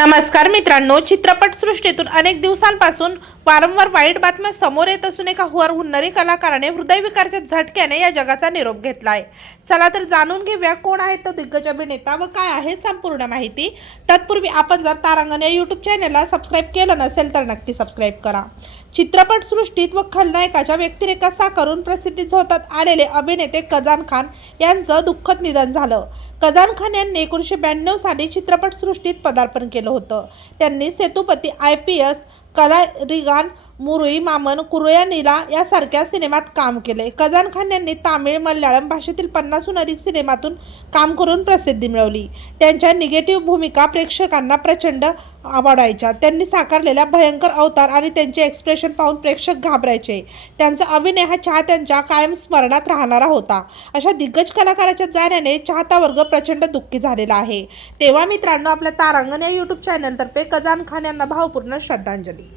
नमस्कार मित्रांनो चित्रपटसृष्टीतून अनेक दिवसांपासून वारंवार वाईट बातम्या समोर येत असून एका हुवार हुन्नरी कलाकाराने हृदयविकारच्या झटक्याने या जगाचा निरोप घेतलाय. चला तर जाणून घेऊया कोण आहे तो दिग्गज अभिनेता व काय आहे संपूर्ण माहिती. तत्पूर्वी आपण जर तारांगण या यूट्यूब चॅनलला सबस्क्राईब केलं नसेल तर नक्की सबस्क्राईब करा. चित्रपटसृष्टीत व खलनायकाच्या व्यक्तिरेखा साकारून प्रसिद्धी झोतात आलेले अभिनेते कजान खान यांचं दुःखद निधन झालं. कजान खान यांनी एकोणीसशे ब्याण्णव साली चित्रपटसृष्टीत पदार्पण केलं होतं. त्यांनी सेतुपती आय पी एस कला रिगान मुरुई मामन कुरुया नीला यासारख्या सिनेमात काम केले. कजान खान यांनी तामिळ मल्याळम भाषेतील पन्नासहून अधिक सिनेमातून काम करून प्रसिद्धी मिळवली. त्यांच्या निगेटिव्ह भूमिका प्रेक्षकांना प्रचंड आवडायच्या. त्यांनी साकारलेल्या भयंकर अवतार आणि त्यांचे एक्सप्रेशन पाहून प्रेक्षक घाबरायचे. त्यांचा अभिनय हा चाहत्यांच्या कायम स्मरणात राहणारा होता. अशा दिग्गज कलाकाराच्या जाण्याने चाहता वर्ग प्रचंड दुःखी झालेला आहे. तेव्हा मित्रांनो आपल्या तारांगण या यूट्यूब चॅनलतर्फे कजान खान यांना भावपूर्ण श्रद्धांजली.